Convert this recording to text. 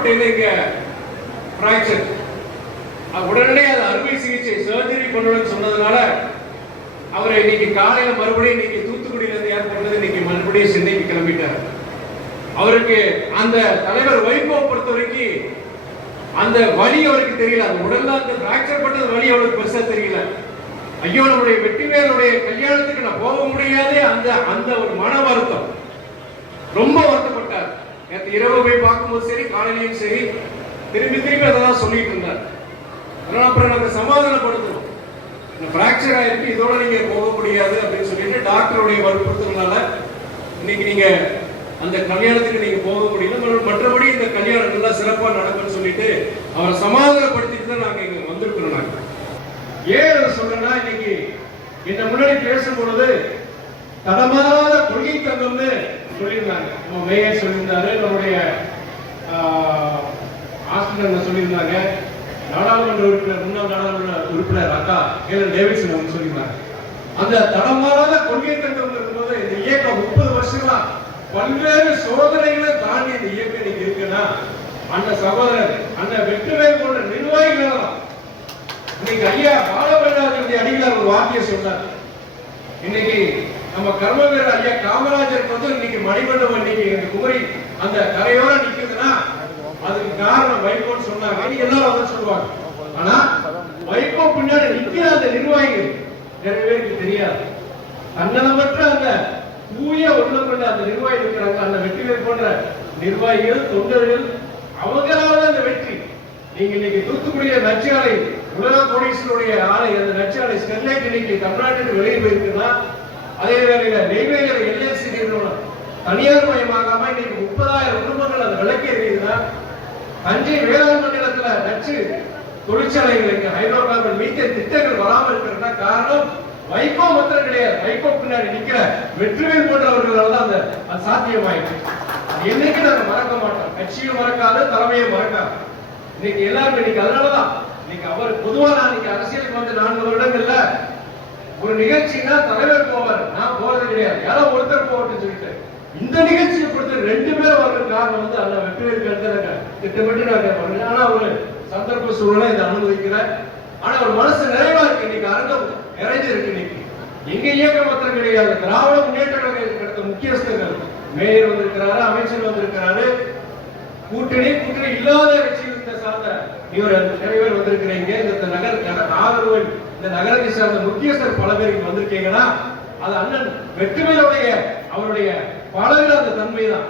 தோள்பட்டையில இங்க பிராக்சர். உடனடியே அது அறுவை சிகிச்சை சர்ஜரி பண்ணணும்னு சொன்னதுனால அவரை இன்னைக்கு காலையில மறுபடியும் இன்னைக்கு தூத்துக்குடியில இருந்து ஏற்பட்டது இன்னைக்கு மறுபடியும் சென்னைக்கு கிளம்பிட்டார். அவருக்கு அந்த தலைவர் வைகோ பொறுத்த வரைக்கும் அந்த வலி அவருக்கு தெரியல. அந்த உடல்ல அந்த பிராக்சர் பண்ணது வலி அவருக்கு பெருசா தெரியல. ஐயோ நம்முடைய வெற்றிவேலுடைய கல்யாணத்துக்கு நான் போக முடியாது, அந்த அந்த ஒரு மன வருத்தம், ரொம்ப வருத்தப்பட்டார். நேற்று இரவு போய் பார்க்கும்போது சரி, காலையிலையும் சரி, திரும்பி திரும்பி அதை தான் சொல்லிட்டு இருந்தார். அதனால அப்புறம் நாங்கள் சமாதானப்படுத்தணும், பிராக்சர் ஆயிருக்கு, இதோட நீங்க போக முடியாது அப்படின்னு சொல்லிட்டு டாக்டருடைய வற்புறுத்தல்னால இன்னைக்கு நீங்க அந்த கல்யாணத்துக்கு நீங்க போக முடியல. மற்றபடி இந்த கல்யாணம் நல்லா சிறப்பா நடக்கும்னு சொல்லிட்டு அவரை சமாதானப்படுத்திட்டு தான் நாங்க இங்க வந்திருக்கிறோம். நாங்க ஏன் அதை சொல்றேன்னா, இன்னைக்கு இந்த முன்னாடி பேசும்பொழுது தடமாறாத கொள்கை தங்கம்னு சொல்லியிருந்தாங்க. நம்ம மேயர் சொல்லியிருந்தாரு, நம்முடைய ஆசிரியர் சொல்லியிருந்தாங்க, நாடாளுமன்ற உறுப்பினர் முன்னாள் நாடாளுமன்ற உறுப்பினர் அக்கா கேலன் டேவிட்சன் அவங்க சொல்லியிருந்தாங்க. அந்த தடமாறாத கொள்கை தங்கம் இருக்கும்போது இந்த இயக்கம் 30 வருஷமா பல்வேறு சோதனைகளை தாண்டி இந்த இயக்கம் இன்னைக்கு இருக்குன்னா அந்த சகோதரர் அந்த வெற்றிவேல் போன்ற நிர்வாகிகள் தான். இன்னைக்கு ஐயா பாலபண்டாரதி அடிகளார் ஒரு வார்த்தையை சொன்னார். இன்னைக்கு நம்ம கர்மவீரர் ஐயா காமராஜருக்கு வந்து இன்னைக்கு மணிமண்டபம் இன்னைக்கு இந்த குமரி அந்த கரையோட நிக்குதுன்னா அதுக்கு காரணம் வைகோன்னு சொன்னாங்க. எல்லாரும் அதான் சொல்லுவாங்க. ஆனா வைகோ பின்னாடி நிக்கிற அந்த நிர்வாகிகள் நிறைய பேருக்கு தெரியாது. தன்னலமற்ற அந்த தூய உள்ளப்பட்ட அந்த நிர்வாகிகள் இருக்கிறாங்க. அந்த வெற்றிவேல் போன்ற நிர்வாகிகள், தொண்டர்கள், அவங்களால அந்த வெற்றி. நீங்க இன்னைக்கு தூத்துக்குடிய நச்சாலை உலக கோடீஸ்வருடைய ஆலை, அந்த நச்சாலை ஸ்டெர்லைட் இன்னைக்கு தமிழ்நாட்டுக்கு வெளியே போயிருக்குன்னா, அதே வேளையில நெய்வேலியில எல்எல்சி நிறுவனம் தனியார் மயமாகாம இன்னைக்கு 30,000 குடும்பங்கள் அந்த விளக்கி எறியுதுன்னா, தஞ்சை வேளாண் மண்டலத்துல நச்சு தொழிற்சாலைகளுக்கு ஹைட்ரோ கார்பன் மீத்தேன் திட்டங்கள் வராமல் இருக்கிறதுனா காரணம் வைகோ மாத்திரம் கிடையாது. வைகோ பின்னாடி நிக்கிற வெற்றிவேல் போன்றவர்களால் தான் அது சாத்தியமாயிடுச்சு. என்னைக்கு நாங்க மறக்க மாட்டோம், கட்சியும் மறக்காது, தலைமையும் மறக்காது. இன்னைக்கு எல்லாரும் இன்னைக்கு அதனாலதான் இன்னைக்கு அவர் பொதுவா நான் இன்னைக்கு அரசியலுக்கு வந்து 4 வருடங்கள்ல ஒரு நிகழ்ச்சினா தலைவர் போவார், நான் போறது கிடையாது, யாரோ ஒருத்தர் போகட்டும்னு சொல்லிட்டு இந்த நிகழ்ச்சியை பொறுத்த 2 பேரும் வர்ற காரணம் வந்து அந்த வெற்றிவேலுக்கு திட்டமிட்டு நாங்க பண்ணல. ஆனா ஒரு சந்தர்ப்ப சூழ்நிலை இதை அனுமதிக்கிற, ஆனா ஒரு மனசு நிறைவா இருக்கு. இன்னைக்கு அரங்கம் நிறைஞ்சிருக்கு. இன்னைக்கு எங்க இயக்கம் மாத்திரம் கிடையாது, திராவிட முன்னேற்ற கழகத்துக்கு அடுத்த முக்கியஸ்தர்கள் மேயர் வந்திருக்கிறாரு, அமைச்சர் வந்திருக்கிறாரு, கூட்டணி இல்லாத கட்சியை சார்ந்த இவர் நிறைய பேர் வந்திருக்கிறீங்க. இந்த நகர் இந்த நகரத்தை சார்ந்த முக்கியஸ்தர் பல பேர் வந்திருக்கீங்கன்னா அது அண்ணன் வெற்றிவேலுடைய அவருடைய பலவித அந்த தன்மை தான்.